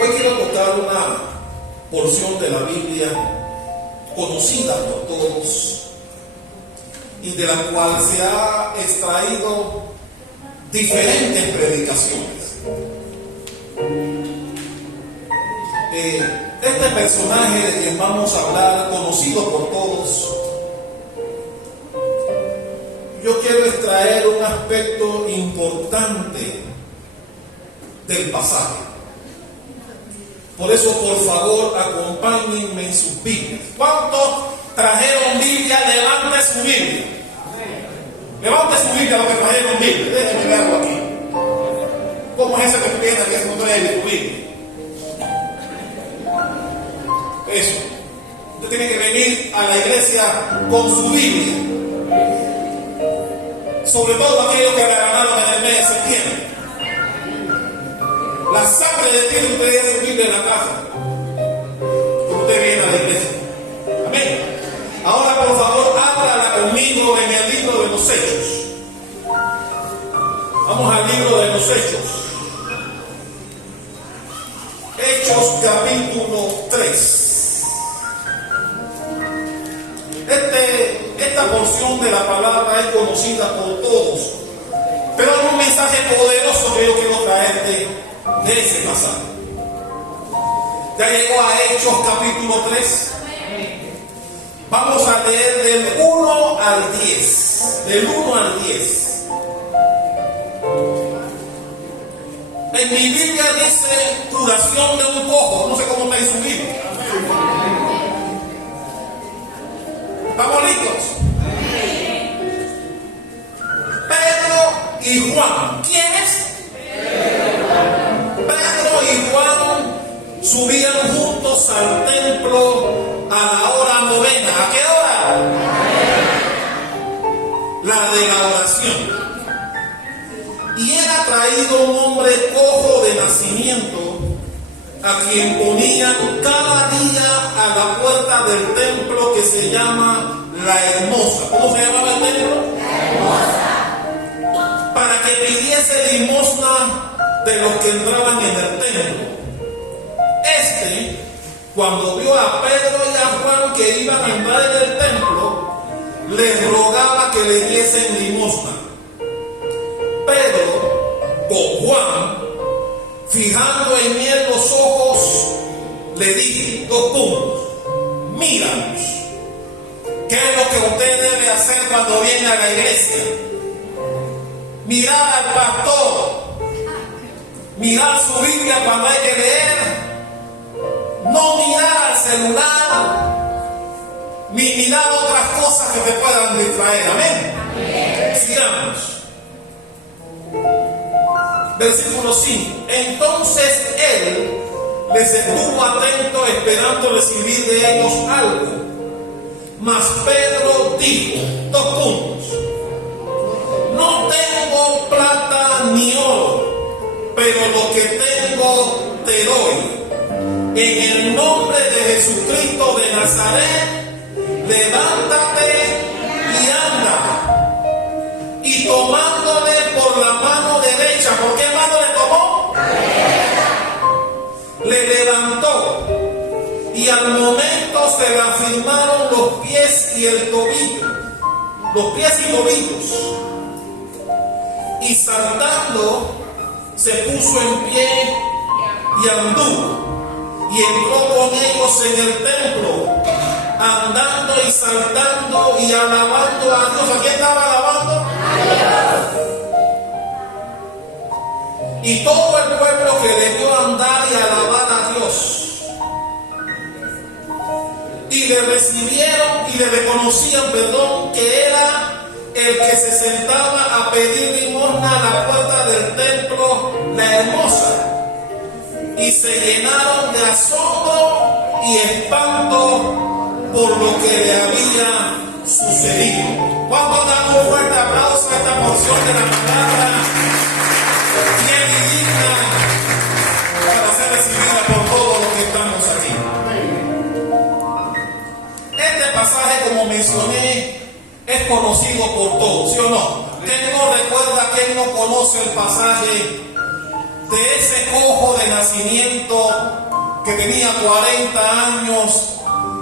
Hoy quiero tocar una porción de la Biblia conocida por todos y de la cual se ha extraído diferentes predicaciones. Este personaje de quien vamos a hablar, conocido por todos, yo quiero extraer un aspecto importante del pasaje. Por eso, por favor, acompáñenme en sus Biblias. ¿Cuántos trajeron Biblia? Levante su Biblia. Levante su Biblia los que trajeron Biblia. Déjenme verlo aquí. ¿Cómo es ese que piensa que no trae su Biblia? Eso. Usted tiene que venir a la iglesia con su Biblia. Sobre todo aquellos que ganaron en el mes de septiembre. La sangre de Cristo usted tiene su Biblia en la casa. Cuando usted viene a la iglesia. Amén. Ahora, por favor, háblala conmigo en el libro de los Hechos. Vamos al libro de los Hechos. Hechos capítulo 3. Esta porción de la palabra es conocida por todos, pero hay un mensaje poderoso que yo quiero traerte de ese pasaje. Ya llegó a Hechos capítulo 3. Vamos a leer del 1 al 10. Del 1 al 10. En mi Biblia dice curación de un cojo. No sé cómo está en su Biblia. ¿Estamos listos? Pedro y Juan. ¿Quiénes? Pedro y Juan subían juntos al templo a la hora novena. ¿A qué hora? La de la oración. Y era traído un hombre cojo de nacimiento, a quien ponían cada día a la puerta del templo que se llama La Hermosa. ¿Cómo se llamaba el templo? La Hermosa. Para que pidiese limosna de los que entraban en el templo. Cuando vio a Pedro y a Juan que iban a entrar en el templo, les rogaba que le diesen limosna. Pedro, con Juan, fijando en él los ojos, le dije, 2 puntos: míranos. ¿Qué es lo que usted debe hacer cuando viene a la iglesia? Mirar al pastor, mirar su Biblia cuando hay que leer, no mirar al celular, ni mirar otras cosas que te puedan distraer. Amén. Amén. Sigamos. Versículo 5. Entonces él les estuvo atento, esperando recibir de ellos algo. Mas Pedro dijo, 2 puntos: no tengo plata ni oro, pero lo que tengo te doy. En el nombre de Jesucristo de Nazaret, levántate y anda. Y tomándole por la mano derecha, ¿por qué mano le tomó? Le levantó, y al momento se le afirmaron los pies y el tobillo, los pies y tobillos. Y saltando, se puso en pie y anduvo. Y entró con ellos en el templo, andando y saltando y alabando a Dios. ¿A quién estaba alabando? A Dios. Y todo el pueblo que le vio andar y alabar a Dios, y le recibieron y le reconocían, que era el que se sentaba a pedir limosna a la puerta del templo, La Hermosa. Y se llenaron de asombro y espanto por lo que le había sucedido. ¿Cuántos dan un fuerte aplauso a esta porción de la palabra fiel y digna para ser recibida por todos los que estamos aquí? Este pasaje, como mencioné, es conocido por todos, ¿sí o no? ¿Quién no recuerda, quién no conoce el pasaje de ese cojo de nacimiento que tenía 40 años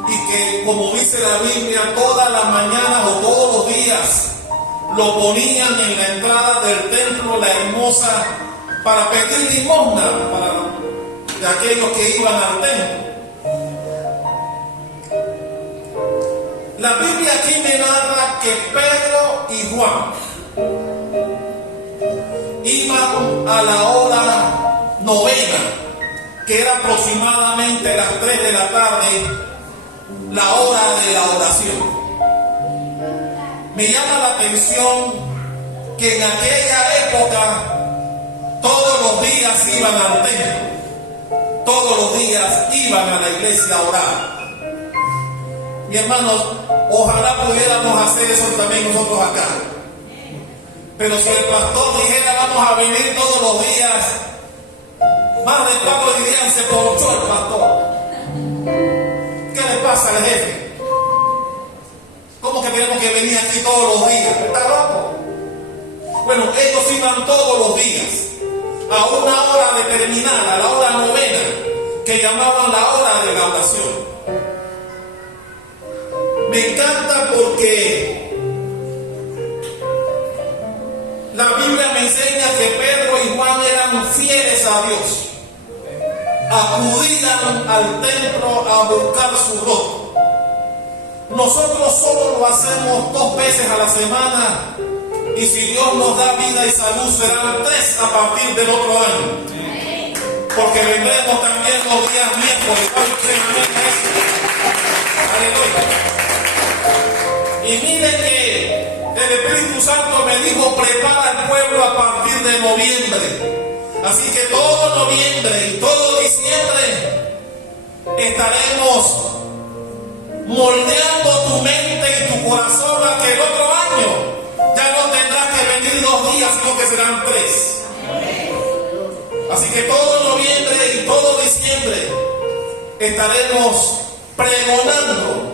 y que, como dice la Biblia, todas las mañanas o todos los días lo ponían en la entrada del templo La Hermosa para pedir limosna de aquellos que iban al templo. La Biblia aquí me narra que Pedro y Juan iban a la hora novena, que era aproximadamente las 3 de la tarde, la hora de la oración. Me llama la atención que en aquella época todos los días iban al templo, todos los días iban a la iglesia a orar. Mi hermanos, ojalá pudiéramos hacer eso también nosotros acá. Pero si el pastor dijera vamos a venir todos los días, más de pago dirían se ponchó el pastor. ¿Qué le pasa al jefe? ¿Cómo que tenemos que venir aquí todos los días? ¿Está loco? Bueno, ellos iban todos los días a una hora determinada, a la hora novena, que llamaban la hora de la oración. Me encanta porque la Biblia me enseña que Pedro y Juan eran fieles a Dios. Acudían al templo a buscar su rostro. Nosotros solo lo hacemos 2 veces a la semana y si Dios nos da vida y salud serán 3 a partir del otro año. Porque vendremos también los días miércoles. Aleluya. Y miren que el Espíritu Santo me dijo prepara al pueblo a partir de noviembre. Así que todo noviembre y todo diciembre estaremos moldeando tu mente y tu corazón a que el otro año ya no tendrás que venir 2 días, sino que serán 3. Así que todo noviembre y todo diciembre estaremos pregonando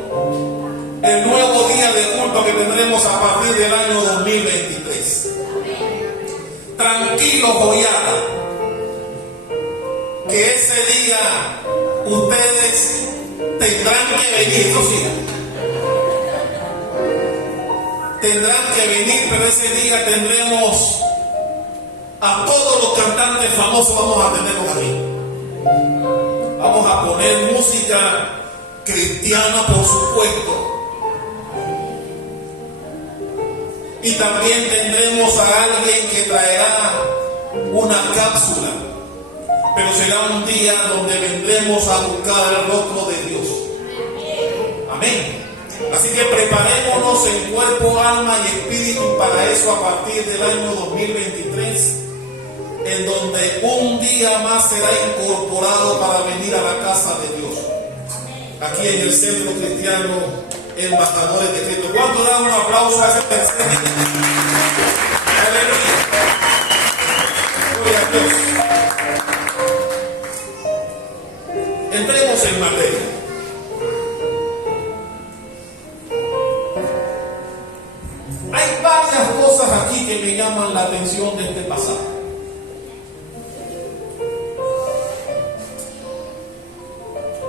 el nuevo día de culto que tendremos a partir del año 2023. Tranquilo, joyada, que ese día ustedes tendrán que venir, eso sí, tendrán que venir, pero ese día tendremos a todos los cantantes famosos, vamos a tenerlos aquí. Vamos a poner música cristiana, por supuesto. Y también tendremos a alguien que traerá una cápsula, pero será un día donde vendremos a buscar el rostro de Dios. Amén. Así que preparémonos en cuerpo, alma y espíritu para eso a partir del año 2023, en donde un día más será incorporado para venir a la casa de Dios. Aquí en el Centro Cristiano Embajadores de Cristo. ¿Cuánto dan un aplauso a ese tercer día? Aleluya. Gloria a Dios. Entremos en materia. Hay varias cosas aquí que me llaman la atención de este pasaje.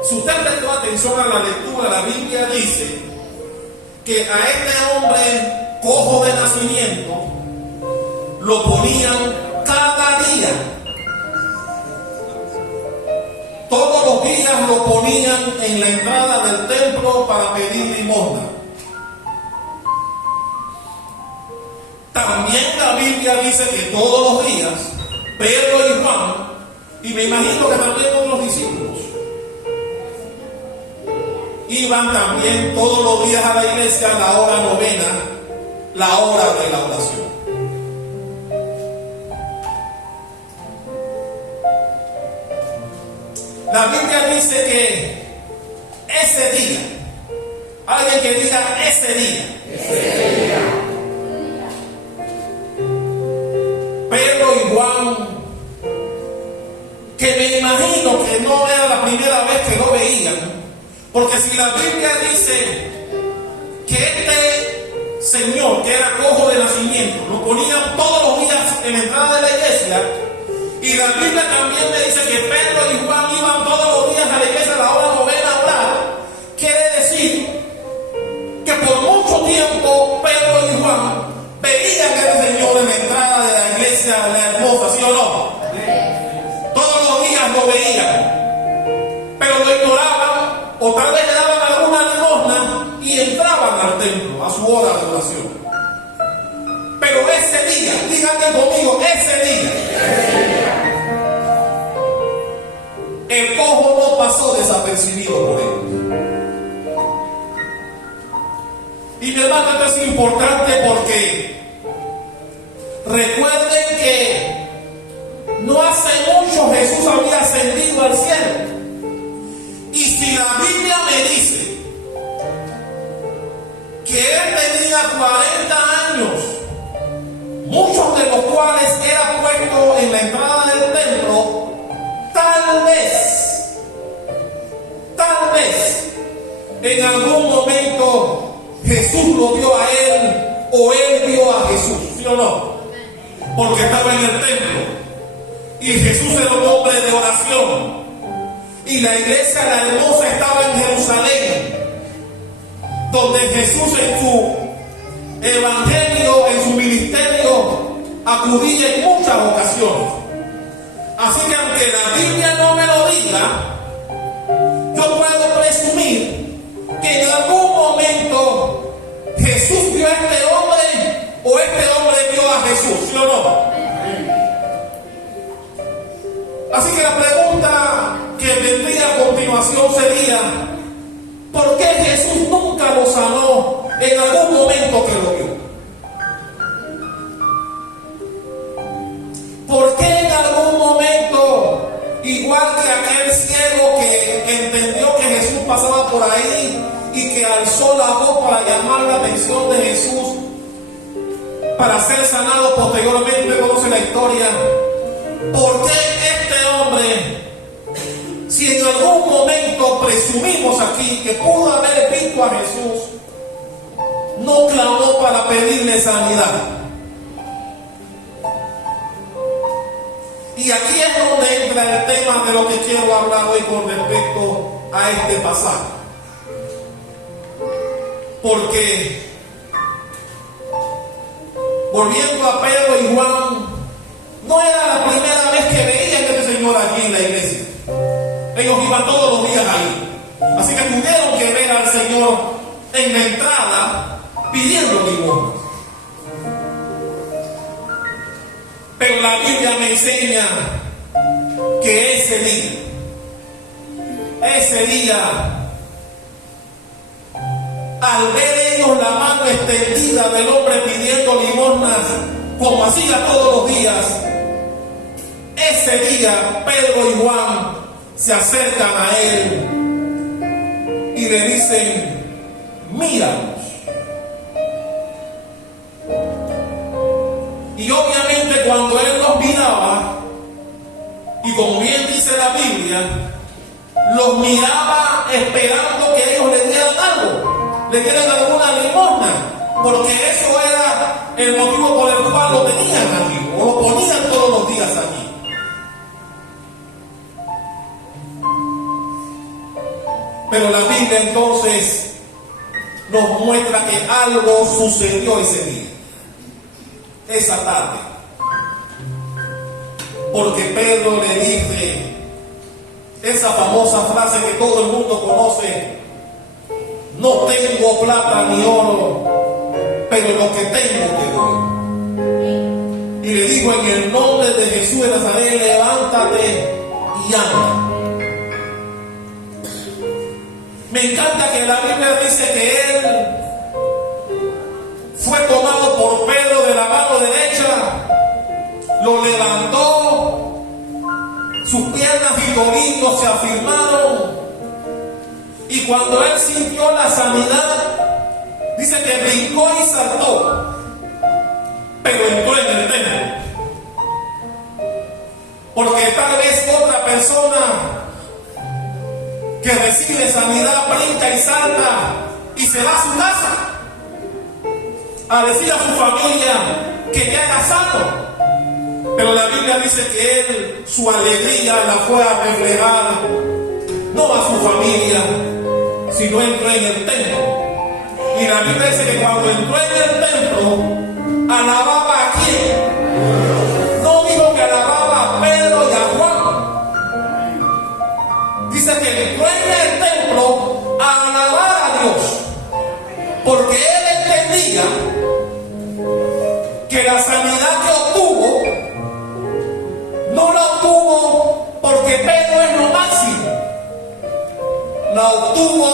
Si usted prestó atención a la lectura, la Biblia dice que a este hombre cojo de nacimiento lo ponían cada día. Todos los días lo ponían en la entrada del templo para pedir limosna. También la Biblia dice que todos los días Pedro y Juan, y me imagino que también otros discípulos, iban también todos los días a la iglesia a la hora novena, la hora de la oración. La Biblia dice que ese día, alguien que diga ese día, Pedro y Juan, que me imagino que no era la primera vez que lo veían, porque si la Biblia dice que este señor, que era cojo de nacimiento, lo ponían todos los días en la entrada de la iglesia, y la Biblia también me dice que Pedro y Juan iban todos los días a lo ignoraban o tal vez le daban alguna limosna y entraban al templo a su hora de oración. Pero ese día, díganme conmigo, ese día, el cojo no pasó desapercibido por ellos. Y mi hermano, esto es importante porque recuerden que no hace mucho Jesús había ascendido al cielo. Y si la Biblia me dice que él tenía 40 años, muchos de los cuales era puesto en la entrada del templo, tal vez, en algún momento Jesús lo vio a él o él vio a Jesús, ¿sí o no? Porque estaba en el templo y Jesús era un hombre de oración y la iglesia, la hermosa, estaba en Jerusalén, donde Jesús en su evangelio, en su ministerio, acudía en muchas ocasiones. Así que aunque la Biblia no me lo diga, yo puedo presumir que en algún momento Jesús vio a este hombre o este hombre vio a Jesús, ¿sí o no? Así que la pregunta que vendría a continuación sería: ¿por qué Jesús nunca lo sanó en algún momento que lo vio? ¿Por qué en algún momento, igual que aquel ciego que entendió que Jesús pasaba por ahí y que alzó la voz para llamar la atención de Jesús para ser sanado posteriormente? Usted conoce la historia. ¿Por qué este hombre, si en algún momento presumimos aquí que pudo haber visto a Jesús, no clamó para pedirle sanidad? Y aquí es donde entra el tema de lo que quiero hablar hoy con respecto a este pasaje. Porque, volviendo a Pedro y Juan, no era la primera vez que veían a este señor allí en la iglesia. Ellos iban todos los días ahí. Así que tuvieron que ver al Señor en la entrada pidiendo limosnas. Pero la Biblia me enseña que ese día, al ver ellos la mano extendida del hombre pidiendo limosnas, como hacía todos los días, ese día Pedro y Juan se acercan a él y le dicen: míranos. Y obviamente cuando él los miraba, y como bien dice la Biblia, los miraba esperando que ellos le dieran algo, le dieran alguna limosna, porque eso era el motivo por el cual lo tenían allí, o lo ponían todos los días allí. Pero la Biblia entonces nos muestra que algo sucedió ese día, esa tarde, porque Pedro le dice esa famosa frase que todo el mundo conoce: no tengo plata ni oro, pero lo que tengo te doy. Y le dijo: en el nombre de Jesús de Nazaret, levántate y anda. Me encanta que la Biblia dice que él fue tomado por Pedro de la mano derecha, lo levantó, sus piernas y tobillos se afirmaron, y cuando él sintió la sanidad, dice que brincó y saltó, pero entró en el templo. Porque tal vez otra persona que recibe sanidad brinca y salta y se va a su casa a decir a su familia que ya era sano. Pero la Biblia dice que él, su alegría la fue a reflejar no a su familia, sino entró en el templo. Y la Biblia dice que cuando entró en el templo, alababa a quién. No dijo que alababa a Pedro y a Juan. Dice que entró en el templo a alabar a Dios, porque él entendía que la sanidad que obtuvo no la obtuvo porque Pedro es lo máximo, la obtuvo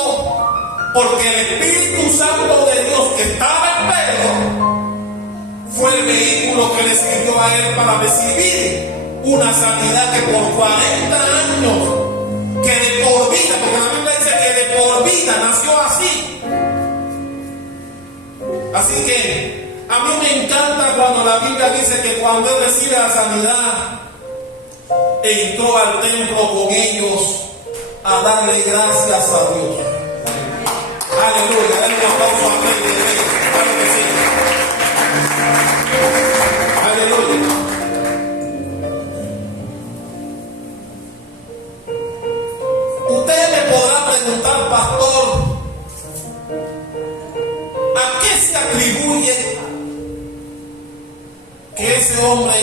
porque el Espíritu Santo de Dios que estaba en Pedro fue el vehículo que le sirvió a él para recibir una sanidad que por 40 años, que de por vida, porque la Biblia dice que de por vida nació así. Así que a mí me encanta cuando la Biblia dice que cuando él recibe la sanidad, entró al templo con ellos a darle gracias a Dios. Aleluya, denle un aplauso al Rey de Reyes. Claro que sí. Aleluya. Usted me podrá preguntar, pastor, ¿a qué se atribuye que ese hombre,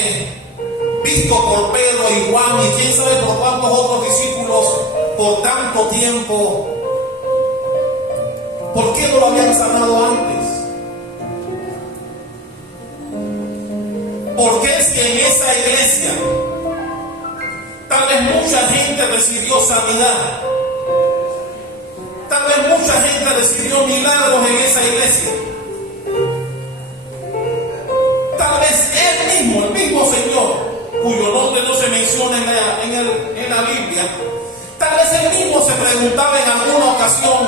visto por Pedro y Juan y quién sabe por cuántos otros discípulos por tanto tiempo, por qué no lo habían sanado antes? ¿Por qué si en esa iglesia tal vez mucha gente recibió sanidad, tal vez mucha gente recibió milagros en esa iglesia, tal vez él mismo, el mismo Señor, cuyo nombre no se menciona en la Biblia, tal vez él mismo se preguntaba en alguna ocasión,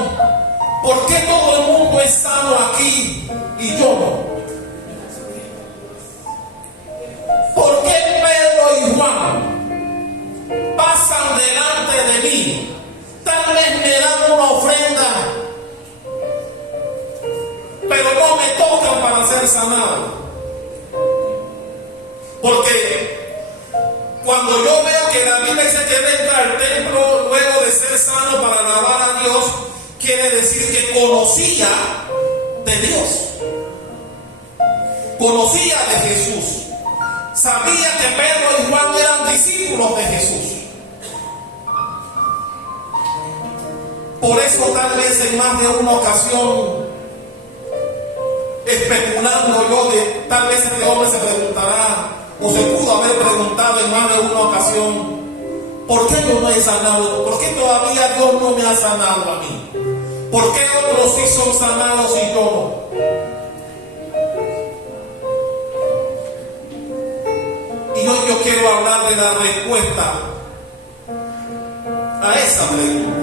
¿por qué todo el mundo es sano aquí y yo no? ¿Por qué Pedro y Juan pasan delante de mí? Tal vez me dan una ofrenda, pero no me tocan para ser sanado. Porque cuando yo veo que la Biblia dice que él entra al templo luego de ser sano para alabar a Dios, quiere decir que conocía de Dios, conocía de Jesús, sabía que Pedro y Juan eran discípulos de Jesús. Por eso tal vez en más de una ocasión, especulando yo, tal vez este hombre se preguntará, o se pudo haber preguntado en más de una ocasión, ¿por qué yo no he sanado? ¿Por qué todavía Dios no me ha sanado a mí? ¿Por qué otros sí son sanados y yo no? Y hoy yo quiero hablar de la respuesta a esa pregunta.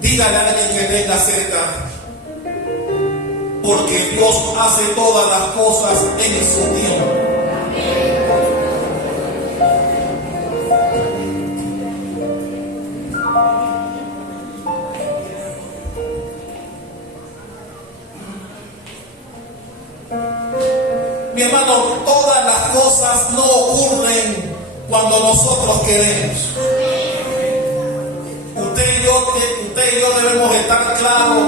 Dígale a alguien que tenga cerca, porque Dios hace todas las cosas en su tiempo. Mi hermano, todas las cosas no ocurren cuando nosotros queremos. Usted y yo debemos estar claros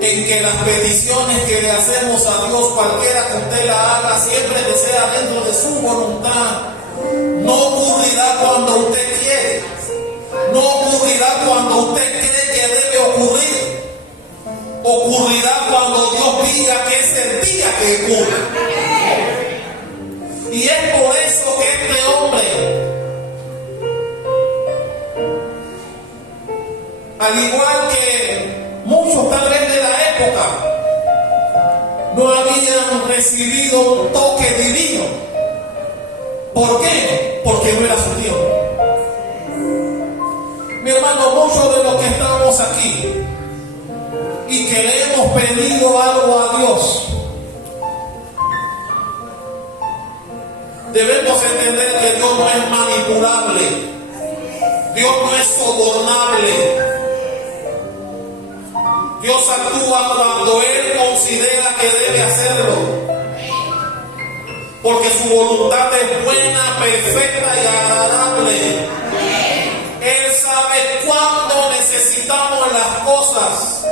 en que las peticiones que le hacemos a Dios, cualquiera que usted la haga, siempre que sea dentro de su voluntad, no ocurrirá cuando usted quiere, no ocurrirá cuando usted cree que debe ocurrir, ocurrirá cuando Dios diga que es el día que ocurre. Y es por eso que este hombre, al igual que muchos tal vez de la época, no habían recibido un toque divino. ¿Por qué? Porque no era su tiempo. Mi hermano, muchos de los que estamos aquí y que le hemos pedido algo a Dios, debemos entender que Dios no es manipulable, Dios no es sobornable. Dios actúa cuando Él considera que debe hacerlo, porque su voluntad es buena, perfecta y agradable. Él sabe cuándo necesitamos las cosas.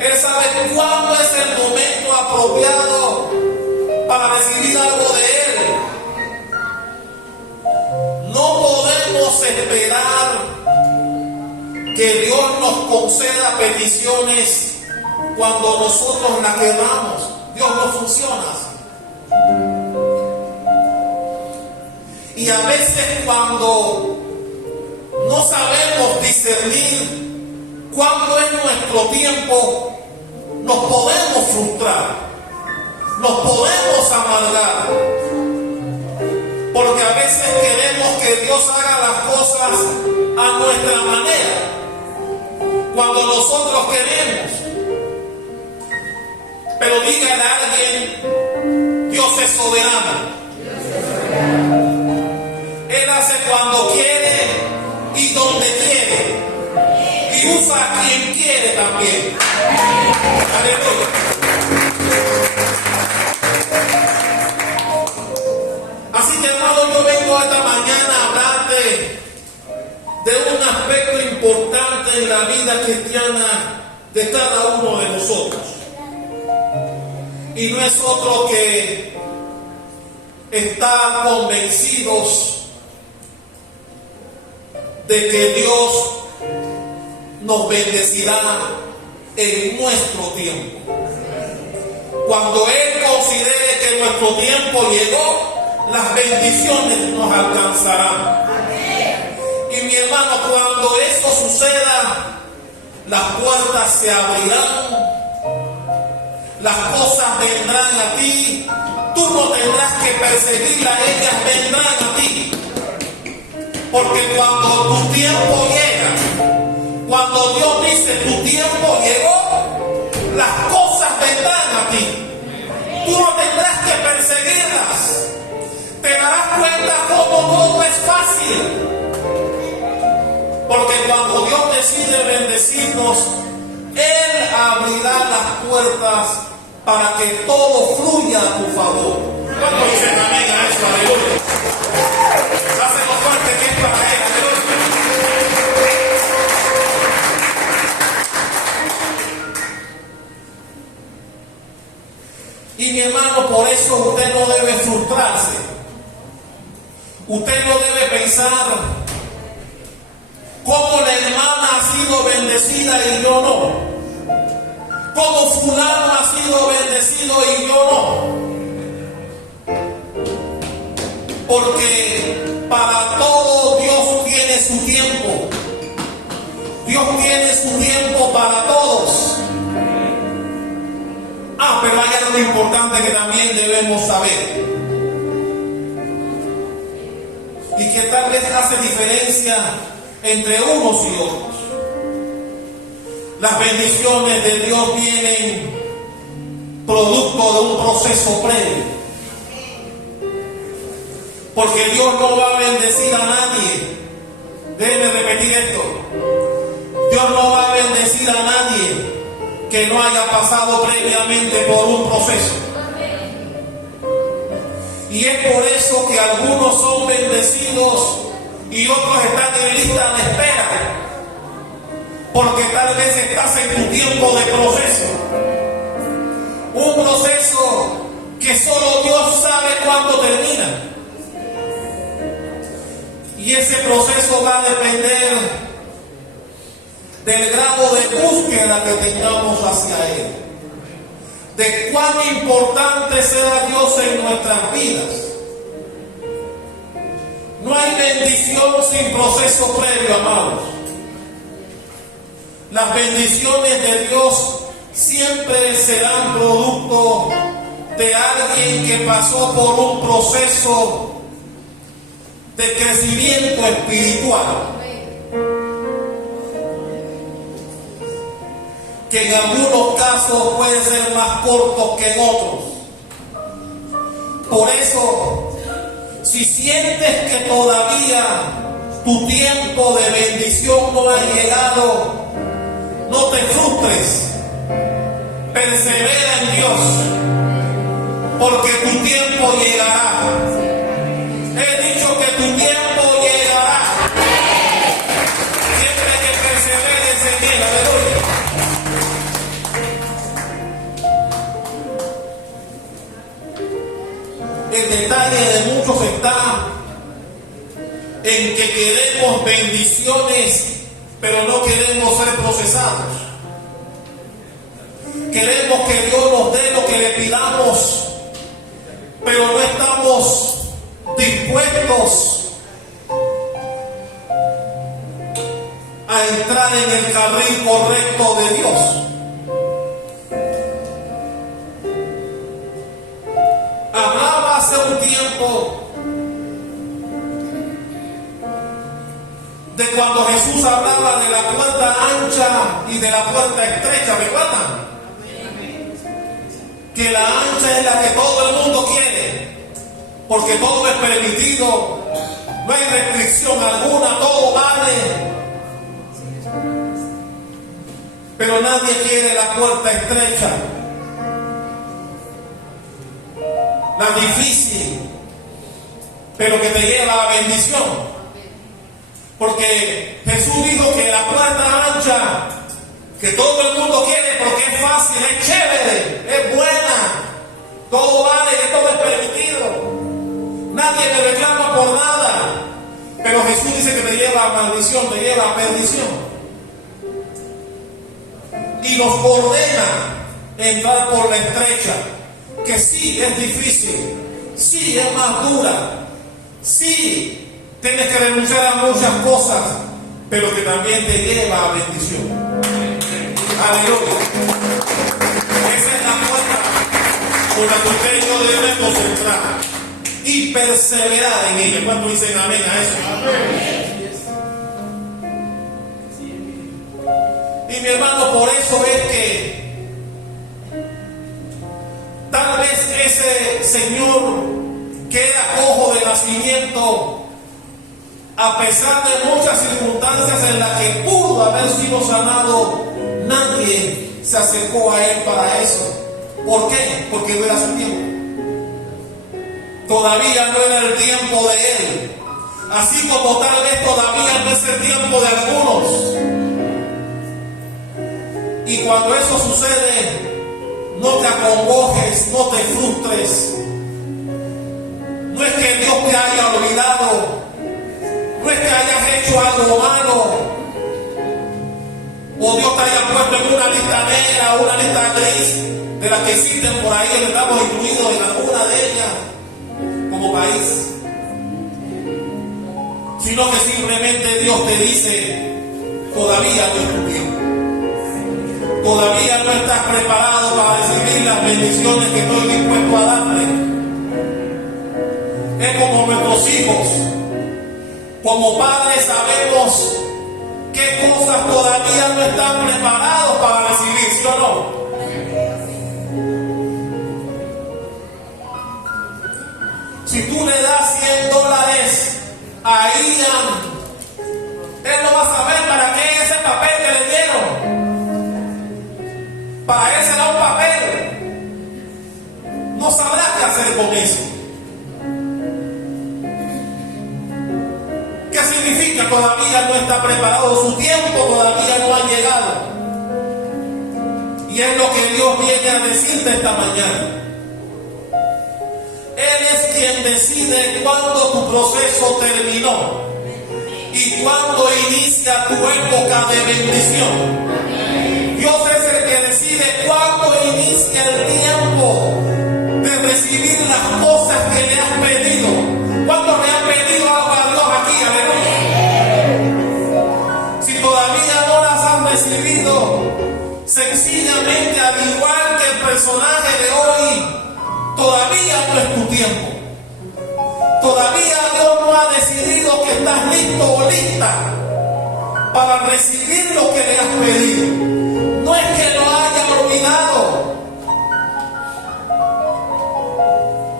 Él sabe cuándo es el momento apropiado para recibir algo de Él. No podemos esperar que Dios nos conceda peticiones cuando nosotros las queramos. Dios no funciona así. Y a veces cuando no sabemos discernir cuándo es nuestro tiempo, nos podemos frustrar, nos podemos amargar, porque a veces queremos que Dios haga las cosas a nuestra manera, cuando nosotros queremos. Pero dígale a alguien: Dios es soberano. Él hace cuando quiere y donde quiere, y usa a quien quiere también. Aleluya. Así que, hermano, yo vengo esta mañana a hablarte de un aspecto importante en la vida cristiana de cada uno de nosotros. Y no es otro que estar convencidos de que Dios nos bendecirá en nuestro tiempo. Cuando Él considere que nuestro tiempo llegó, las bendiciones nos alcanzarán. Y mi hermano, cuando eso suceda, las puertas se abrirán, las cosas vendrán a ti, tú no tendrás que perseguirlas, ellas vendrán a ti. Porque cuando tu tiempo llega, cuando Dios dice tu tiempo llegó, las cosas vendrán a ti. Tú no tendrás que perseguirlas. Te darás cuenta cómo todo es fácil. Porque cuando Dios decide bendecirnos, Él abrirá las puertas para que todo fluya a tu favor. ¿Cuánto dicen amén a eso? Aleluya. Dáselo fuerte que es para Él. Y mi hermano, por eso usted no debe frustrarse. Usted no debe pensar: ¿cómo la hermana ha sido bendecida y yo no? ¿Cómo fulano ha sido bendecido y yo no? Porque para todo Dios tiene su tiempo. Dios tiene su tiempo para todos. Pero hay algo importante que también debemos saber, y que tal vez hace diferencia entre unos y otros. Las bendiciones de Dios vienen producto de un proceso previo. Porque Dios no va a bendecir a nadie. Déjenme repetir esto. Dios no va a bendecir a nadie que no haya pasado previamente por un proceso. Y es por eso que algunos son bendecidos y otros están en lista de espera, porque tal vez estás en tu tiempo de proceso, un proceso que solo Dios sabe cuándo termina, y ese proceso va a depender del grado de búsqueda que tengamos hacia Él, de cuán importante sea Dios en nuestras vidas. No hay bendición sin proceso previo, amados. Las bendiciones de Dios siempre serán producto de alguien que pasó por un proceso de crecimiento espiritual, que en algunos casos puede ser más corto que en otros. Por eso, si sientes que todavía tu tiempo de bendición no ha llegado, no te frustres, persevera en Dios, porque tu tiempo llegará. He dicho que tu tiempo llegará, siempre que perseveres en Él. Aleluya. El detalle de muchos está en que queremos queremos bendiciones, pero no queremos ser procesados. Queremos que Dios nos dé lo que le pidamos, pero no estamos dispuestos a entrar en el carril correcto de Dios. Hablaba hace un tiempo de cuando Jesús hablaba de la puerta ancha y de la puerta estrecha, ¿recuerdan? Que la ancha es la que todo el mundo quiere, porque todo es permitido, no hay restricción alguna, todo vale. Pero nadie quiere la puerta estrecha, la difícil, pero que te lleva a la bendición. Porque Jesús dijo que la puerta ancha, que todo el mundo quiere porque es fácil, es chévere, es buena, todo vale, que todo es permitido, nadie te reclama por nada. Pero Jesús dice que te lleva a maldición, te lleva a perdición. Y nos ordena entrar por la estrecha, que sí es difícil, sí es más dura, sí tienes que renunciar a muchas cosas, pero que también te lleva a bendición. Aleluya. Esa es la puerta por la que usted y yo debemos entrar y perseverar en ella. ¿Cuántos dicen amén a eso? Y mi hermano, por eso es que tal vez ese señor que era cojo de nacimiento, a pesar de muchas circunstancias en las que pudo haber sido sanado, nadie se acercó a él para eso. ¿Por qué? Porque no era su tiempo. Todavía no era el tiempo de él. Así como tal vez todavía no es el tiempo de algunos. Y cuando eso sucede, no te acongojes, no te frustres. No es que Dios te haya olvidado. No es que hayas hecho algo malo, o Dios te haya puesto en una lista negra o una lista gris de las que existen por ahí, y estamos incluidos en alguna de ellas como país, sino que simplemente Dios te dice: todavía no es tu tiempo, todavía no estás preparado para recibir las bendiciones que estoy dispuesto a darte. Es como nuestros hijos. Como padres sabemos qué cosas todavía no están preparados para recibir, ¿sí o no? Si tú le das $100 a Ian, él no va a saber para qué ese papel que le dieron. Para él será un papel. No sabrá qué hacer con eso. ¿Qué significa? Todavía no está preparado, su tiempo todavía no ha llegado. Y es lo que Dios viene a decirte esta mañana. Él es quien decide cuándo tu proceso terminó y cuándo inicia tu época de bendición. Dios es el que decide cuándo inicia el tiempo de recibir las cosas que le has pedido. ¿Cuántos le han pedido algo a Dios aquí? Aleluya. Si todavía no las han recibido, sencillamente, al igual que el personaje de hoy, todavía no es tu tiempo. Todavía Dios no ha decidido que estás listo o lista para recibir lo que le has pedido. No es que lo haya olvidado,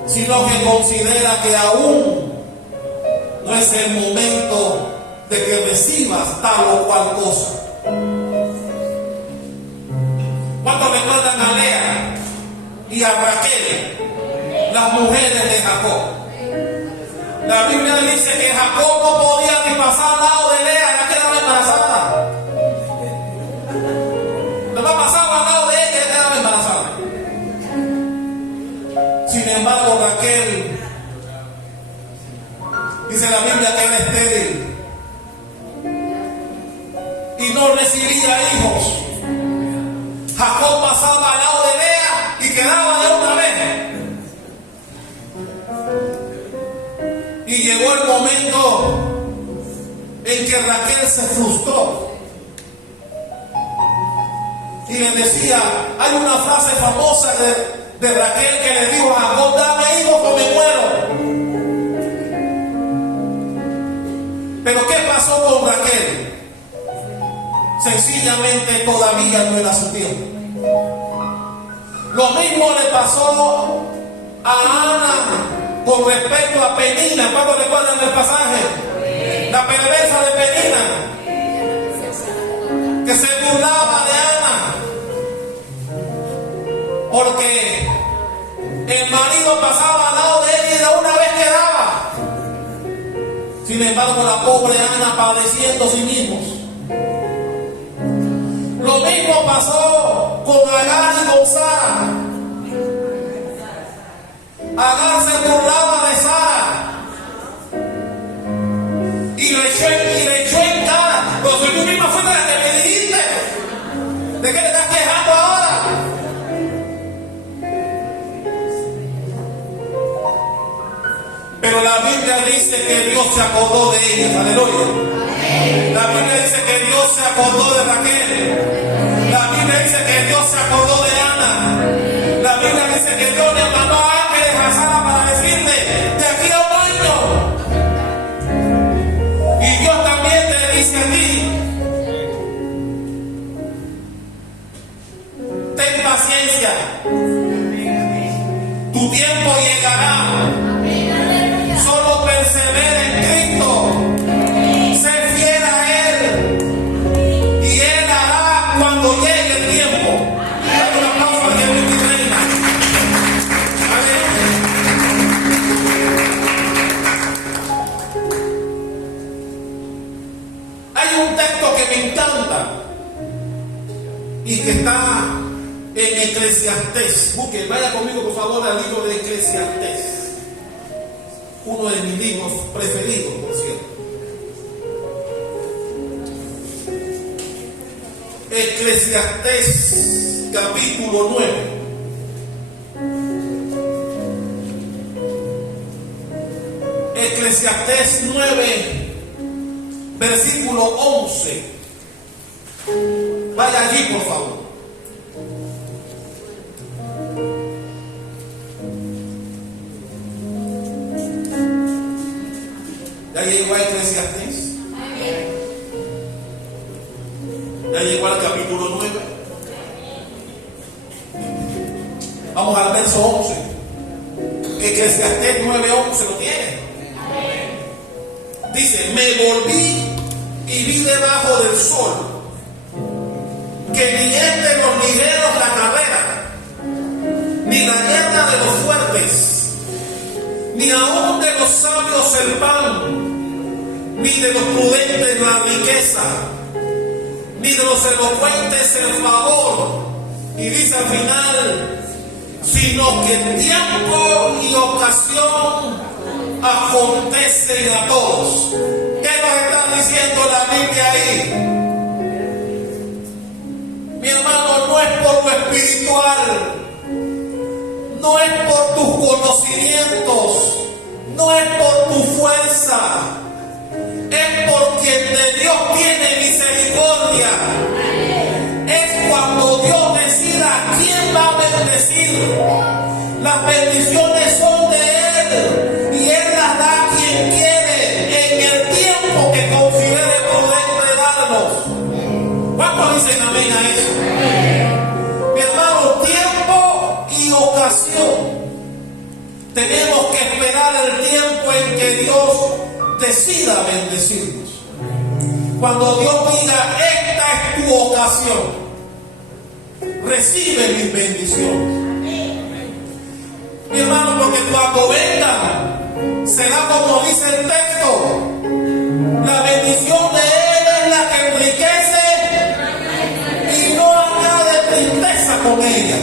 sino que considera que aún no es el momento de que recibas tal o cual cosa. ¿Cuántos recuerdan a Lea y a Raquel, las mujeres de Jacob? La Biblia dice que Jacob no podía ni pasar al lado de Lea, ya quedaba embarazada. No va a pasar al lado de ella, ya quedaba embarazada. Sin embargo, Raquel, dice la Biblia que era estéril y no recibía hijos. Jacob pasaba al lado de Lea y quedaba de una vez. Y llegó el momento en que Raquel se frustró y le decía, hay una frase famosa de Raquel que le dijo a Jacob, dame hijos o me muero. Pero ¿qué pasó con Raquel? Sencillamente todavía no era su tiempo. Lo mismo le pasó a Ana con respecto a Penina. ¿Cuántos recuerdan el pasaje? La perversa de Penina, que se burlaba de Ana porque el marido pasaba al lado de ella y de una vez quedaba. Sin embargo, la pobre Ana padeciendo sin hijos. Lo mismo pasó con Agar y con Sara. Agar se burlaba de Sara y le echó en cara. Pero si tú misma fuiste la que me dijiste, ¿de qué te estás quejando ahora? Pero la Biblia dice que Dios se acordó de ellas. Aleluya. La Biblia dice que Dios se acordó de Raquel. La Biblia dice que Dios se acordó de Ana. La Biblia dice que Dios le mandó a ángeles a Sara para decirle, de aquí a un año. Y Dios también te dice a ti, ten paciencia. Tu tiempo llegará. Solo persevera en Cristo. Sé fiel a Él. Y Él hará cuando llegue el tiempo. Dale un aplauso a Dios y reina. Hay un texto que me encanta y que está en Eclesiastés. Busquen, vaya conmigo por favor al libro de Eclesiastés. Uno de mis libros preferidos, por cierto. Eclesiastés, capítulo 9. Eclesiastés 9, versículo 11. Vaya allí, por favor. ¿Ya llegó a Eclesiastés? ¿Ya llegó al capítulo 9? Vamos al verso 11. Eclesiastés 9:11, ¿lo tiene? Dice, me volví y vi debajo del sol que ni es de los ligeros la carrera, ni la guerra de los fuertes, ni aún de los sabios el pan, ni de los prudentes la riqueza, ni de los elocuentes el favor. Y dice al final, sino que tiempo y ocasión acontecen a todos. ¿Qué nos está diciendo la Biblia ahí? Mi hermano, no es por lo espiritual, no es por tus conocimientos, no es por tu fuerza, es por quien de Dios tiene misericordia. Es cuando Dios decida quién va a bendecir. Las bendiciones son de Él y Él las da a quien quiere en el tiempo que considere prudente darlos. ¿Cuántos dicen amén a eso? Mi hermano, tiempo y ocasión. Tenemos que esperar el tiempo en que Dios decida bendecirnos. Cuando Dios diga, esta es tu ocasión, recibe mis bendiciones. Mi hermano, porque cuando venga, será como dice el texto, la bendición de Él es la que enriquece y no añade tristeza con ella.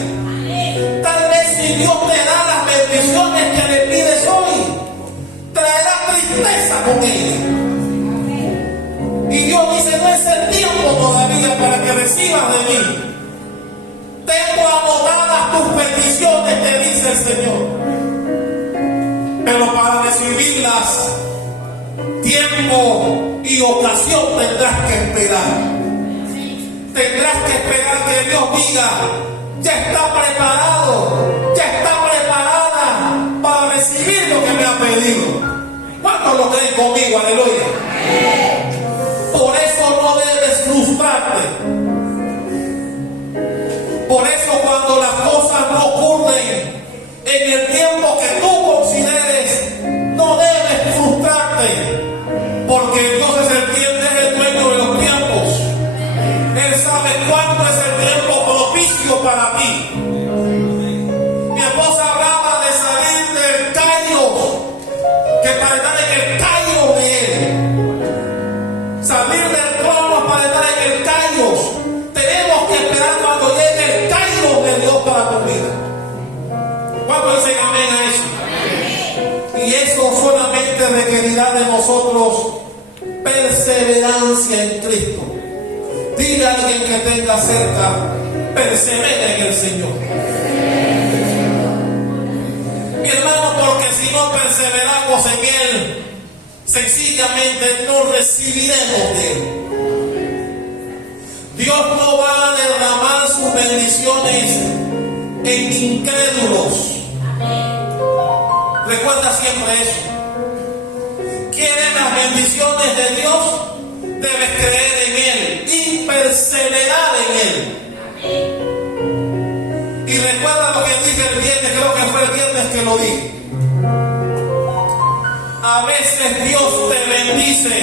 Tal vez si Dios te da las bendiciones que le pides hoy, traerá tristeza con ella. Y Dios dice, no es el tiempo todavía para que recibas de mí. Tengo anotadas tus peticiones, te dice el Señor. Pero para recibirlas, tiempo y ocasión tendrás que esperar. Tendrás que esperar que Dios diga, ya está preparado, ya está preparada para recibir lo que me ha pedido. ¿Cuántos lo creen conmigo? Aleluya. Por eso no debes frustrarte. Por eso cuando las cosas no ocurren en el tiempo que tú consideres, no debes frustrarte. Porque Dios es el dueño de los tiempos. Él sabe cuánto es el tiempo propicio para ti. Mi esposa hablaba de salir del Kairos, que para estar en el Kairos de Él. Salir del trono para estar en el Kairos. Tenemos que esperar cuando llegue el Kairos de Dios para tu vida. ¿Cuánto dicen amén a eso? Y eso solamente requerirá de nosotros perseverancia en Cristo. Dile a alguien que tenga cerca, persevera en el Señor. Mi hermano, porque si no perseveramos en Él, sencillamente no recibiremos de Él. Dios no va a derramar sus bendiciones en incrédulos. Recuerda siempre eso. ¿Quieres las bendiciones de Dios? Debes creer en Él y perseverar en Él. Y recuerda lo que dije el viernes, creo que fue el viernes que lo dije. A veces Dios te bendice,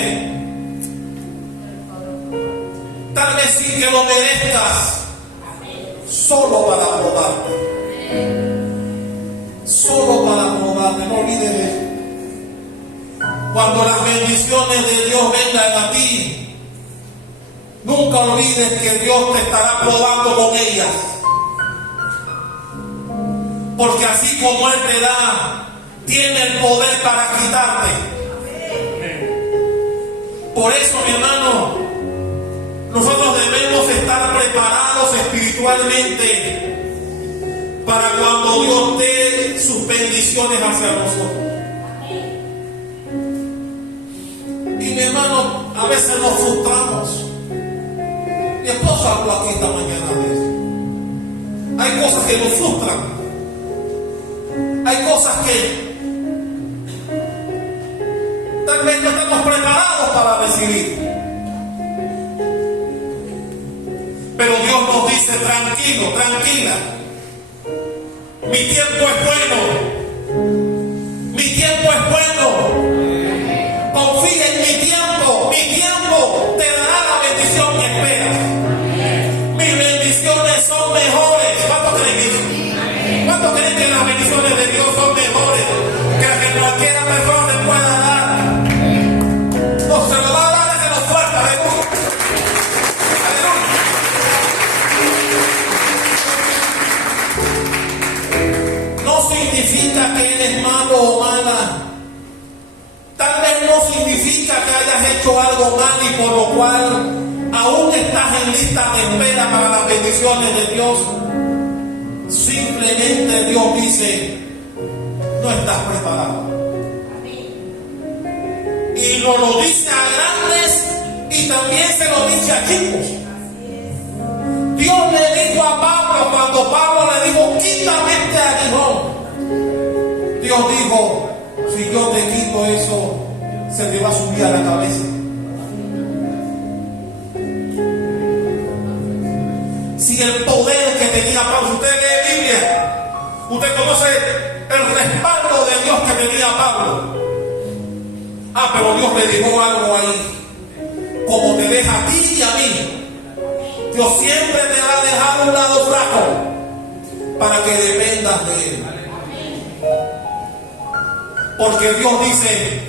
tal vez sin que lo merezcas, solo para probarte. Solo para probarte, no olvides eso. Cuando las bendiciones de Dios vengan a ti, nunca olvides que Dios te estará probando con ellas. Porque así como Él te da, tiene el poder para quitarte. Por eso, mi hermano, nosotros debemos estar preparados espiritualmente para cuando Dios dé sus bendiciones hacia nosotros. Y mi hermano, a veces nos frustramos. Mi esposa habló aquí esta mañana de eso. Hay cosas que nos frustran. Hay cosas que tal vez no estamos preparados para recibir. Pero Dios nos dice, tranquilo, tranquila. Mi tiempo es bueno. Mi tiempo es bueno. Confía en mi tiempo. Mi tiempo te dará la bendición que esperas. Mis bendiciones son mejores. ¿Cuántos creen eso? ¿Cuántos creen que las bendiciones de Dios son mejores que las que cualquiera persona te pueda dar? No se lo va a dar, se lo fuerte. Aleluya. Aleluya. No significa que eres malo o mala. Tal vez no significa que hayas hecho algo mal y por lo cual aún estás en lista de espera para las bendiciones de Dios. Simplemente Dios dice, no estás preparado. Y nos lo dice a grandes y también se lo dice a chicos. Dios le dijo a Pablo, cuando Pablo le dijo, quítame este aguijón. Dios dijo, si yo te quito eso, se te va a subir a la cabeza. Si el poder que tenía Pablo, usted lee Biblia, usted conoce el respaldo de Dios que tenía Pablo. Pero Dios le dijo algo ahí. Como te deja a ti y a mí, Dios siempre te va a dejar un lado flaco para que dependas de Él. Porque Dios dice,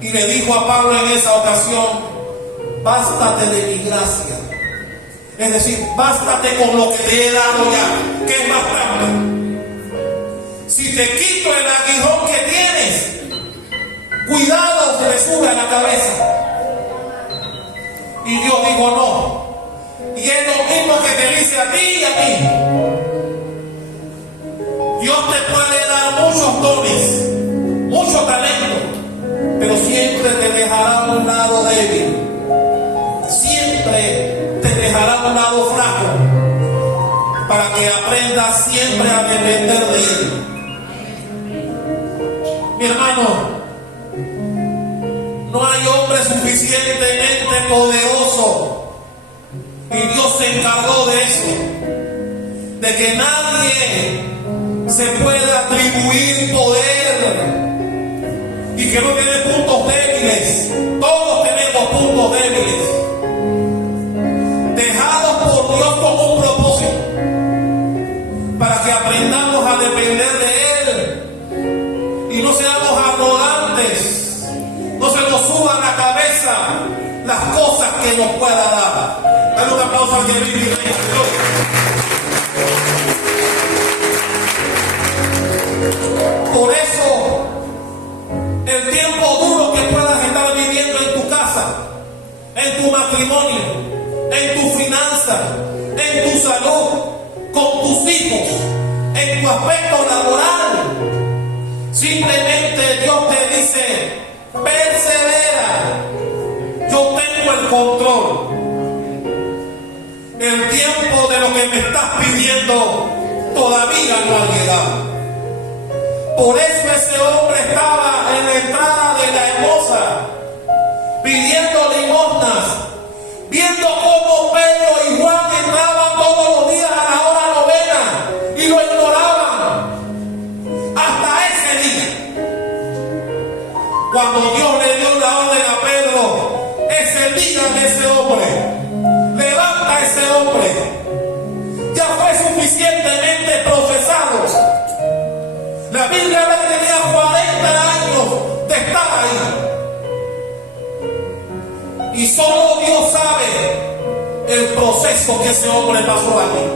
y le dijo a Pablo en esa ocasión, bástate de mi gracia. Es decir, bástate con lo que te he dado ya, que es bastante. Si te quito el aguijón que tienes, cuidado, se le sube a la cabeza. Y Dios dijo, no, Y es lo mismo que te dice a ti y a mí. Dios te puede dar muchos dones, mucho talento, pero siempre te dejará a un lado débil. Siempre te dejará a un lado flaco, para que aprendas siempre a depender de Él. Mi hermano, no hay hombre suficientemente poderoso, y Dios se encargó de eso, de que nadie se pueda atribuir poder y que no tiene puntos débiles. Todos tenemos puntos débiles, dejados por Dios con un propósito, para que aprendamos a depender de Él y no seamos arrogantes, no se nos suban a la cabeza las cosas que nos pueda dar. Dale un aplauso al que vive y reina. Por eso, el tiempo duro que puedas estar viviendo en tu casa, en tu matrimonio, en tu finanza, en tu salud, con tus hijos, en tu aspecto laboral, simplemente Dios te dice: persevera, yo tengo el control. El tiempo de lo que me estás pidiendo todavía no ha llegado. Por eso ese hombre estaba en la entrada de la hermosa, pidiendo limosnas, viendo cómo Pedro y Juan entraban todos los días a la hora novena y lo ignoraban. Hasta ese día, cuando Dios le dio la orden a Pedro, ese día de ese hombre, levanta a ese hombre, ya fue suficientemente profesado. La Biblia habla que tenía 40 años de estar ahí. Y solo Dios sabe el proceso que ese hombre pasó allí.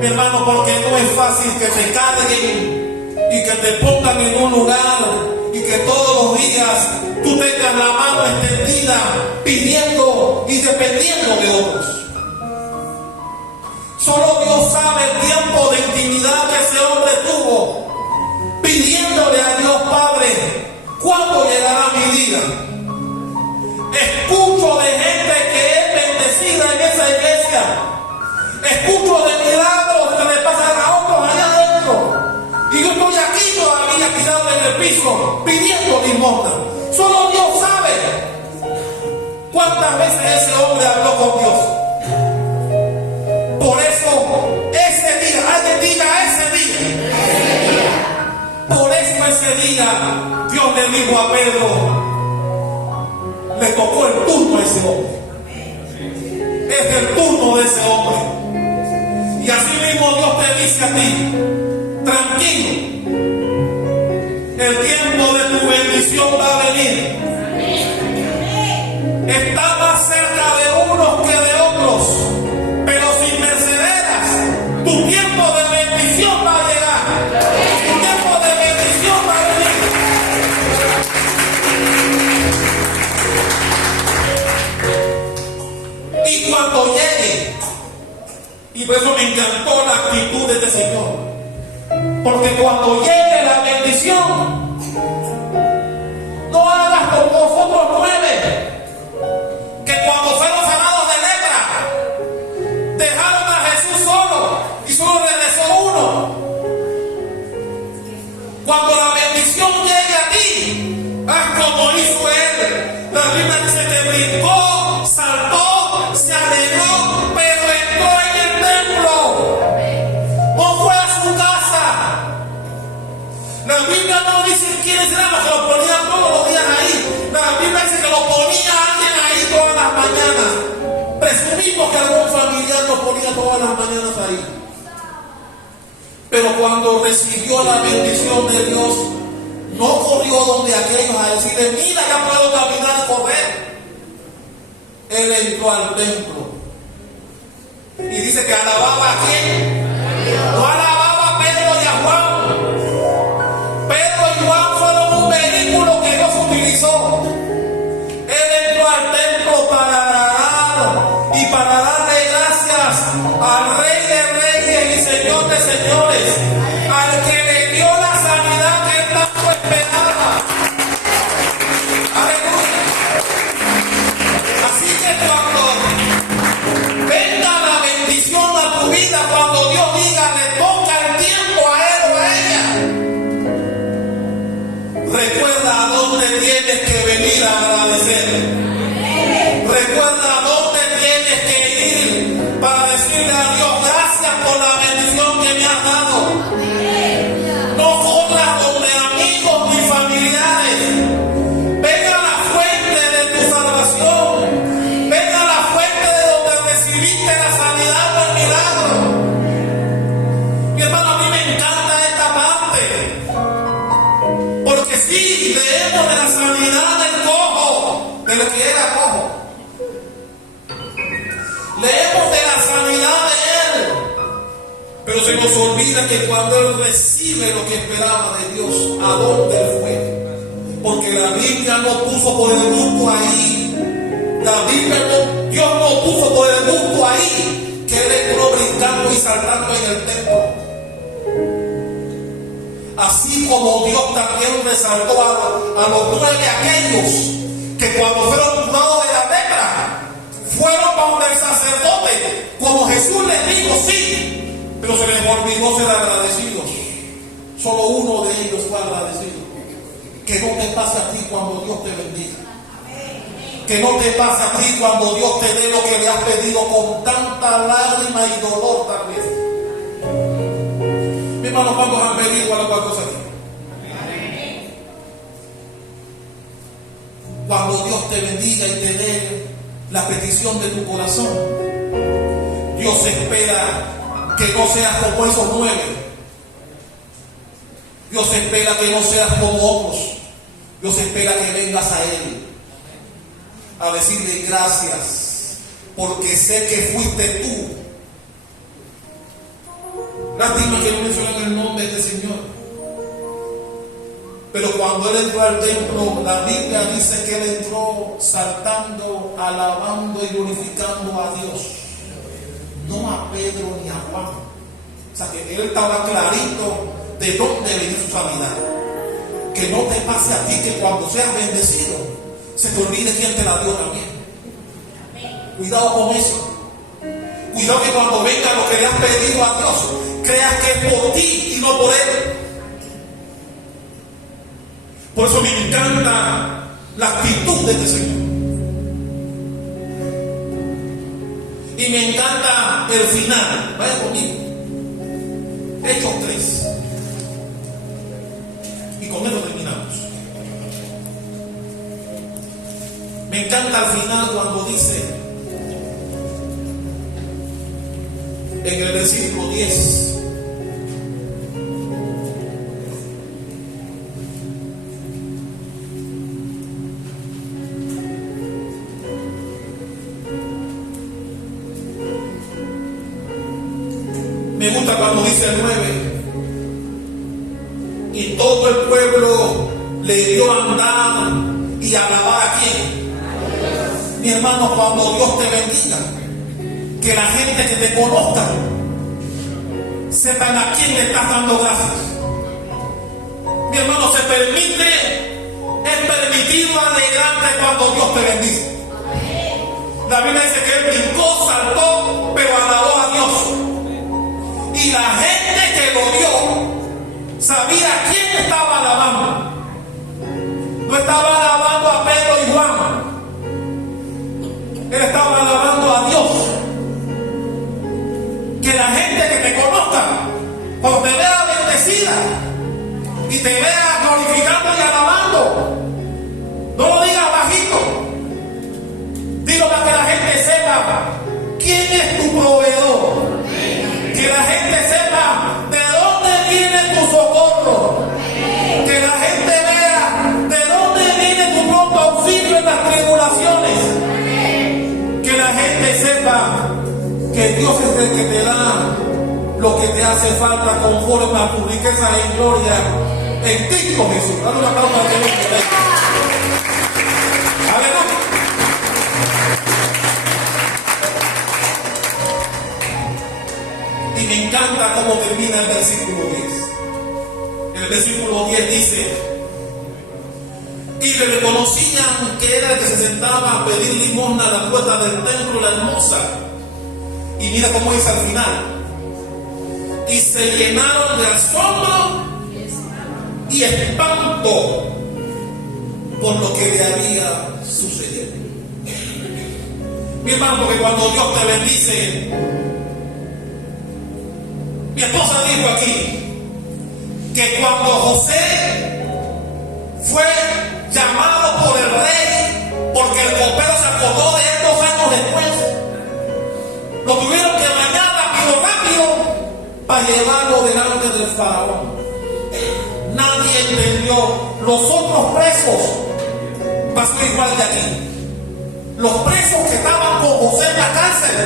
Mi hermano, porque no es fácil que te carguen y que te pongan en un lugar y que todos los días tú tengas la mano extendida pidiendo y dependiendo de otros. Solo Dios sabe el tiempo de intimidad que ese hombre tuvo, pidiéndole a Dios Padre: ¿cuándo llegará mi día? Escucho de gente que es bendecida en esa iglesia, escucho de milagros que le pasan a otros allá adentro, y yo estoy aquí todavía tirado en el piso pidiendo limosna. Solo Dios sabe cuántas veces ese hombre habló con Dios. Por eso, ese día, alguien diga ese día. Por eso ese día, Dios le dijo a Pedro, le tocó el turno a ese hombre. Es el turno de ese hombre. Y así mismo Dios te dice a ti: tranquilo, el tiempo de tu bendición va a venir. Está más cerca de unos que de otros. Tu tiempo de bendición va a llegar. Tu tiempo de bendición va a venir. Y cuando llegue, y por eso me encantó la actitud de este Señor, porque cuando llegue la bendición, no hagas como los otros 9, que cuando fueron sanados de lepra, dejaron a Jesús solo y solo regresó uno. Cuando la bendición llegue a ti, haz como hizo él. La Biblia dice que brincó, saltó, se alegró, pero entró en el templo. No fue a su casa. La Biblia no dice quiénes eran los que lo ponían todos los días ahí. La Biblia dice que lo ponía alguien ahí todas las mañanas. Presumimos que algún familiar lo ponía todas las mañanas ahí. Pero cuando recibió la bendición de Dios, no corrió donde aquellos a decirle: mira, ya puedo caminar y correr. Él entró al templo y dice que alababa a quién. No alababa a Pedro y a Juan. Pedro y Juan fueron un vehículo que Dios utilizó. Él entró al templo para adorar y para dar cuando venga la bendición a tu vida, cuando Dios diga le toca el tiempo a él o a ella, recuerda a dónde tienes que venir a agradecer. Recuerda a dónde tienes que ir para decirle a Dios gracias por la bendición que me has dado. No corras donde amigos ni familiares. Ven a la fuente de tu salvación. Ven a la fuente de donde recibiste la sanidad o el milagro. Mi hermano, a mí me encanta esta parte. Porque sí, leemos de la sanidad del cojo, de lo que era cojo. Leemos de la sanidad de él. Pero se nos olvida que cuando él recibe lo que esperaba de Dios, ¿a dónde él fue? Porque la Biblia no puso por el gusto ahí. Dios no puso por el gusto ahí que él entró brincando y saltando en el templo. Así como Dios también resaltó a los 9 aquellos que cuando fueron curados de la lepra, fueron donde el sacerdote, como Jesús les dijo, sí, pero se les olvidó ser agradecidos. Solo uno de ellos fue agradecido. Que no te pase a ti cuando Dios te bendiga. Que no te pase a ti cuando Dios te dé lo que le has pedido con tanta lágrima y dolor tal vez. Mi hermano, ¿cuántos han pedido alguna cosa aquí? Cuando Dios te bendiga y te dé la petición de tu corazón, Dios espera que no seas como esos 9. Dios espera que no seas como otros. Dios espera que vengas a Él a decirle gracias, porque sé que fuiste tú. Lástima que no mencionan el nombre de este Señor. Pero cuando él entró al templo, la Biblia dice que él entró saltando, alabando y glorificando a Dios. No a Pedro ni a Juan. O sea que él estaba clarito de dónde venía su sanidad. Que no te pase a ti que cuando seas bendecido se te olvide quién te la dio también. Cuidado con eso. Cuidado que cuando venga lo que le has pedido a Dios, creas que es por ti y no por Él. Por eso me encanta la actitud de este Señor. Y me encanta el final. Vaya conmigo. Hechos 3. Y con eso terminamos. Me encanta al final cuando dice, en el versículo 10, me gusta cuando dice el 9, y todo el pueblo le dio a andar y alabar a quién. Mi hermano, cuando Dios te bendiga, que la gente que te conozca sepan a quién le estás dando gracias. Mi hermano, es permitido alegrarte cuando Dios te bendice. La Biblia dice que él brincó, saltó, pero alabó a Dios. Y la gente que lo vio sabía a quién estaba alabando. No estaba alabando a Pedro y Juan. Él estaba alabando a Dios. Que la gente que te conozca, cuando te vea bendecida y te vea glorificando y alabando, no lo digas bajito, dilo para que la gente sepa quién es tu proveedor, que la gente sepa de dónde viene tu socorro, que la gente vea de dónde viene tu pronto auxilio en las tribulaciones, que la gente sepa que Dios es el que te da lo que te hace falta conforme a tu riqueza en gloria en Cristo Jesús. Dale una aplauso al Señor. Aleluya. Y me encanta cómo termina el versículo 10. El versículo 10 dice, y le reconocían que era el que se sentaba a pedir limosna a la puerta del templo, la hermosa. Y mira cómo dice al final: y se llenaron de asombro y espanto por lo que le había sucedido. Mi hermano, porque cuando Dios te bendice, mi esposa dijo aquí que cuando José fue llamado por el rey, porque el copero se acordó de él 2 años después, lo tuvieron que bañar rápido para llevarlo delante del faraón. Nadie entendió. Los otros presos pasó igual de aquí. Los presos que estaban con José en la cárcel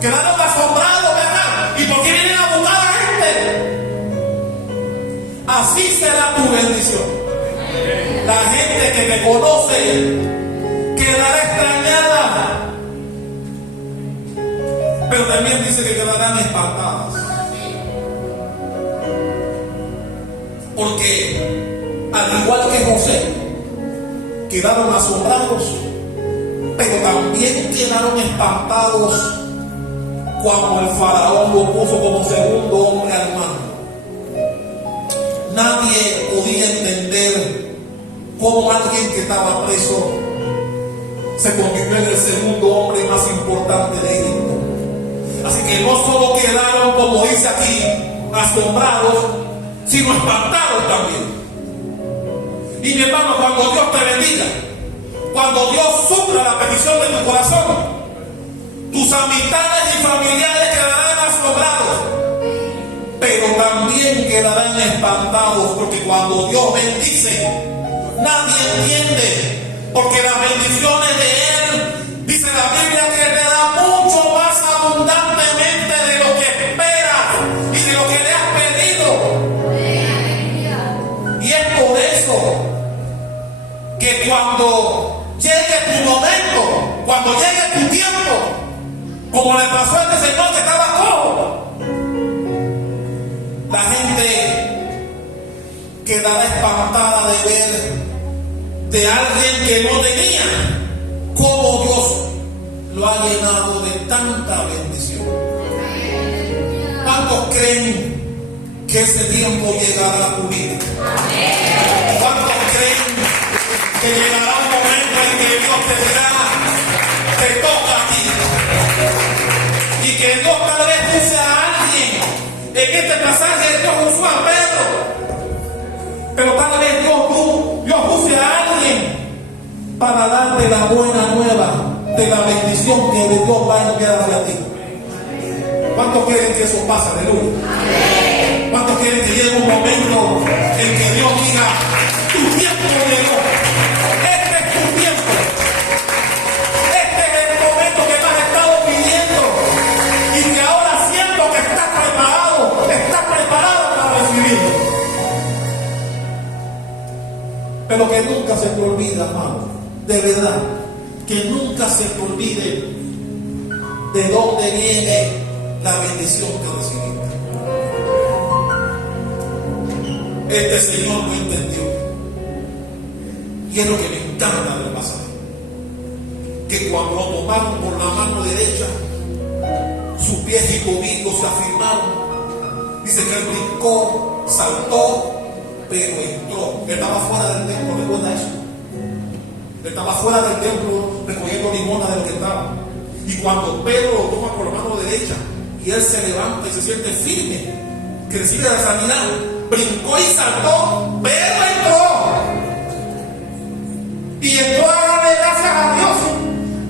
quedaron asombrados, ¿verdad? ¿Y por qué vienen a buscar a gente? Así será tu bendición. La gente que te conoce quedará extrañada, pero también dice que quedarán espantadas. Porque al igual que José, quedaron asombrados, pero también quedaron espantados cuando el faraón lo puso como segundo hombre al mando. Nadie podía entender cómo alguien que estaba preso se convirtió en el segundo hombre más importante de Egipto. Así que no solo quedaron, como dice aquí, asombrados, sino espantados también. Y mi hermano, cuando Dios te bendiga, cuando Dios supla la petición de tu corazón, tus amistades y familiares quedarán asombrados, pero también quedarán espantados, porque cuando Dios bendice, nadie entiende, porque las bendiciones de Él, dice la Biblia, que te da mucho más abundantemente de lo que esperas y de lo que le has pedido. Y es por eso que cuando llegue tu momento, cuando llegue tu tiempo, como le pasó a este señor que estaba cojo, la gente quedará espantada de ver de alguien que no tenía, cómo Dios lo ha llenado de tanta bendición. ¿Cuántos creen que ese tiempo llegará a tu vida? ¿Cuántos creen que llegará un momento en que Dios te dirá, te toca a ti? Y que Dios tal vez use a alguien. En este pasaje Dios usó a Pedro, pero tal vez Dios use a alguien para darte la buena nueva de la bendición que Dios va a enviar hacia ti. ¿Cuántos quieren que eso pase? Aleluya. ¿Cuántos quieren que llegue un momento en que Dios diga, tu tiempo llegó? Este es tu tiempo. Este es el momento que me has estado pidiendo y que ahora siento que estás preparado para recibirlo. Pero que nunca se te olvide, hermano, de verdad, que nunca se te olvide de dónde viene la bendición que recibiste. Este Señor lo entendió. Y es lo que me encanta del pasaje, que cuando lo tomaron por la mano derecha, sus pies y tobillos se afirmaron. Dice que él brincó, saltó, pero entró. Él estaba fuera del templo, recuerda eso. Él estaba fuera del templo recogiendo limosna de lo que estaba. Y cuando Pedro lo toma por la mano derecha y él se levanta y se siente firme, que recibe la sanidad, brincó y saltó, pero entró. Y entró a darle gracias a Dios.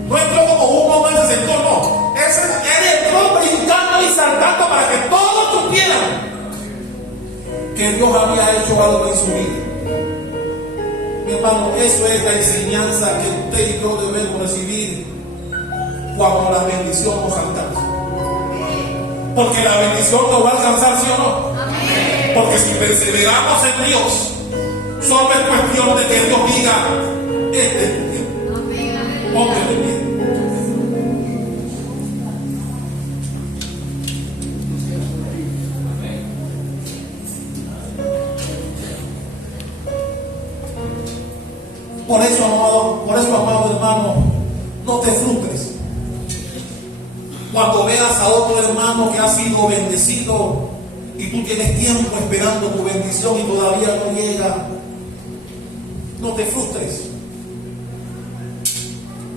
No entró como un hombre y se sentó, no. Él entró brincando y saltando para que todos supieran que Dios había hecho algo en su vida. Mi hermano, eso es la enseñanza que usted y yo debemos recibir cuando la bendición nos alcanza. Porque la bendición nos va a alcanzar, ¿sí o no? Porque si perseveramos en Dios, solo es cuestión de que Dios diga, este es tu tiempo. Ponte de pie. Cuando veas a otro hermano que ha sido bendecido y tú tienes tiempo esperando tu bendición y todavía no llega, no te frustres,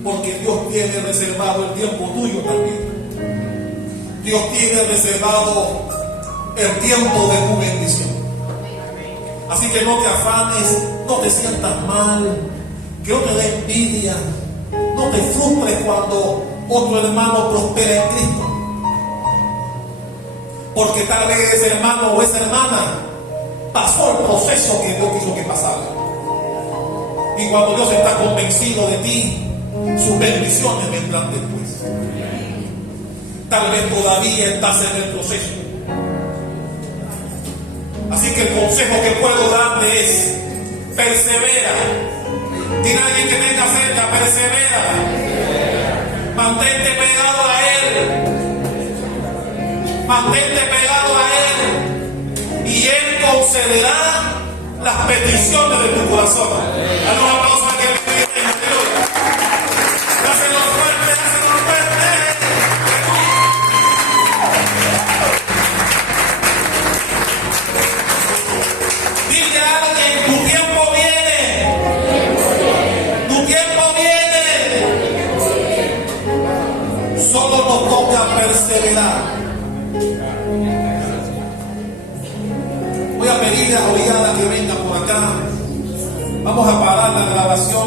porque Dios tiene reservado el tiempo tuyo también. Dios tiene reservado el tiempo de tu bendición. Así que no te afanes, no te sientas mal, que no te dé envidia, no te frustres cuando otro hermano prospera en Cristo. Porque tal vez ese hermano o esa hermana pasó el proceso que Dios quiso que pasara. Y cuando Dios está convencido de ti, sus bendiciones vendrán después. Tal vez todavía estás en el proceso. Así que el consejo que puedo darle es: persevera. Dile a alguien que tenga cerca: persevera. Mantente pegado a Él. Mantente pegado a Él. Y Él concederá las peticiones de tu corazón. Dale un aplauso a aquel que viene. Hácelo fuerte, hácelo fuerte. Dile a alguien: tu tiempo viene. Tu tiempo viene. Solo nos toca perseverar. Voy a pedirle a Oriana que venga por acá. Vamos a parar la grabación.